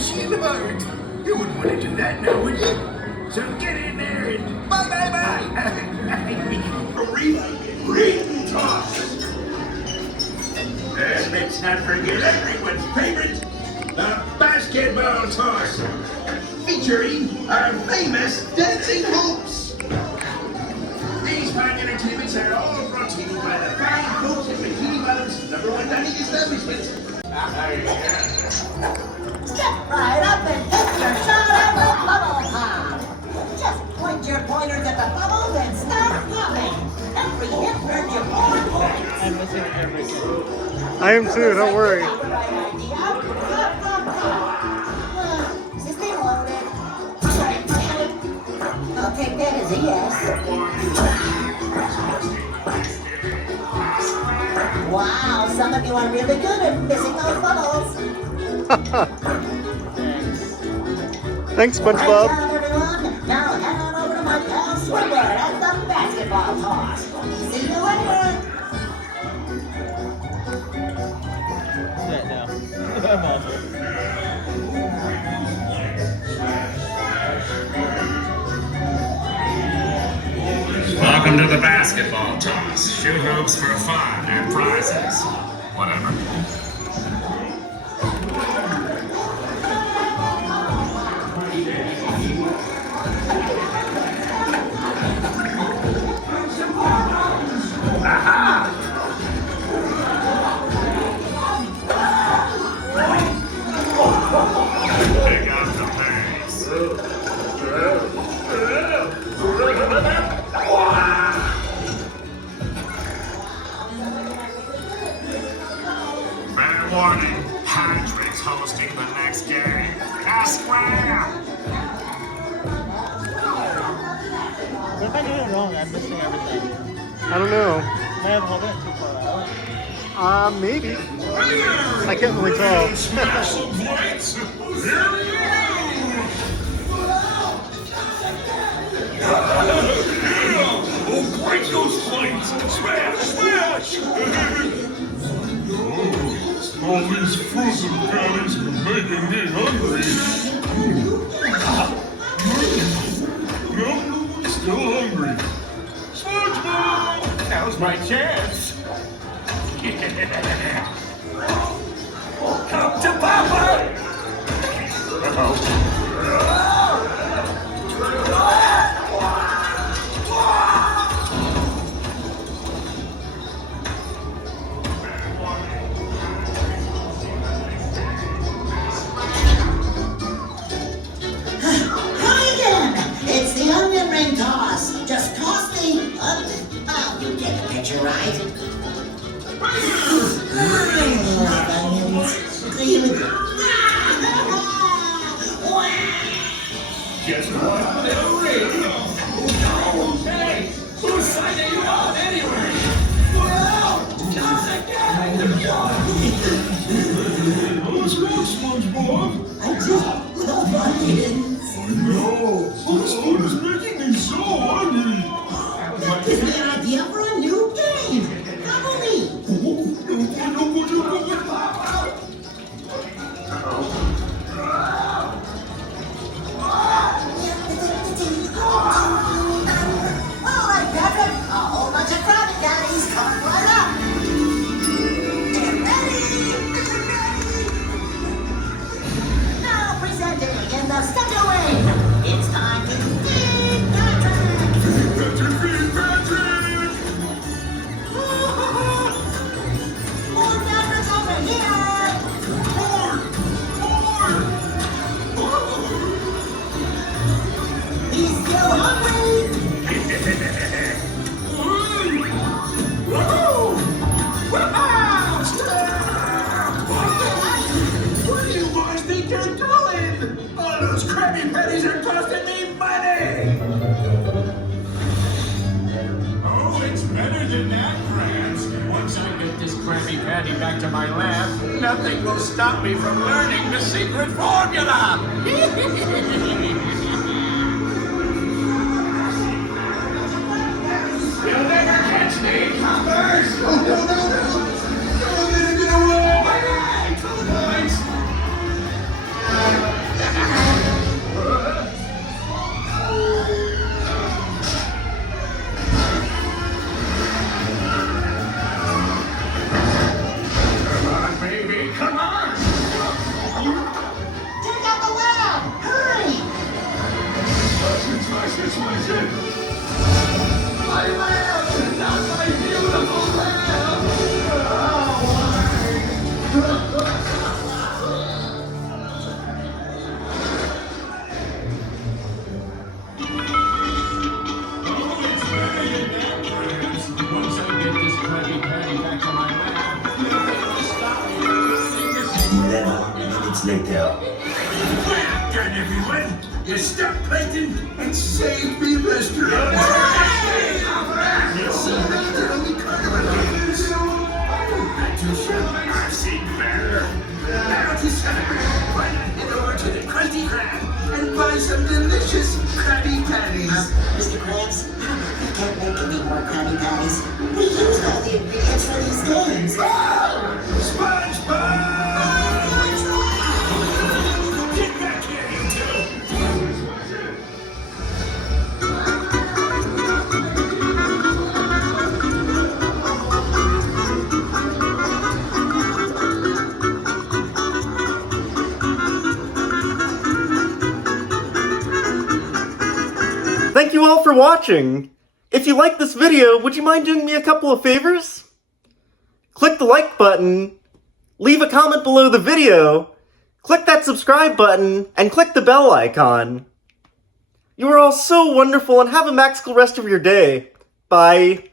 splashing hard. You wouldn't want to do that now, would you? So get in there and bye-bye-bye. Read and toss. And let's not forget everyone's favorite, the basketball toss. Featuring our famous dancing hoops. These fine entertainments are all brought to you by the fine folks at Bikini Bottom's #1 dining establishment. Step right up and hit your shot at the bubble pop. Just point your pointers at the bubbles and start popping. Every hit earns you 4 points. I'm missing everything. I am too, don't worry. System loaded. Okay, that is a yes. Wow, some of you are really good at missing those bubbles. Thanks, Right SpongeBob. down, everyone. Now head on over to my pal Squidward at the basketball toss. See you later. Yeah, no. I'm on. Welcome to the basketball toss. Shoot hoops for fun and prizes. Whatever. Pick up the pace. Fair warning, Patrick's hosting the next game. I swear! What if I do it wrong? I'm missing everything. I don't know. Am I holding it too far out? Maybe. I can't really tell. Smash some points. Here we go. Oh, break those plates. Smash, smash. All these frozen patties are making me hungry. No, still hungry. SpongeBob! Now's my chance. Come to Papa! Hi again. It's the onion ring toss. Just toss the onion. Oh, you get the picture, right? I love onions. Just one little ring. Hey, whose side are you on anyway? Well, toss again. Let's go, SpongeBob. I just love onions. I know. This food is making me so hungry. That gives me an idea for a new game. Follow me. All right, Patrick. A whole bunch of Krabby Daddies coming right up. Get ready. Now presenting in the center wing. It's time to feed Patrick. Feed Patrick! More Patricks over here. More! He's still hungry. What do you boys think you're doing? All those Krabby Patties are costing me money! Oh, it's better than that, Krabs. Once I get this Krabby Patty back to my lab, nothing will stop me from learning the secret formula! You'll never catch me, coppers! Oh, no! Don't let him get away! Two points! to stop Plankton and save me, Mr. Let's see the Carnival games. Not too sure. I've seen better. Now to celebrate, why not head over to the Krusty Krab and buy some delicious Krabby Patties? Mr. Krabs, you can't make any more Krabby Patties. We used all the ingredients for these games. SpongeBob! Get back here, you two! Thank you all for watching. If you like this video, would you mind doing me a couple of favors? Click the like button, leave a comment below the video, click that subscribe button, and click the bell icon. You are all so wonderful and have a magical rest of your day. Bye.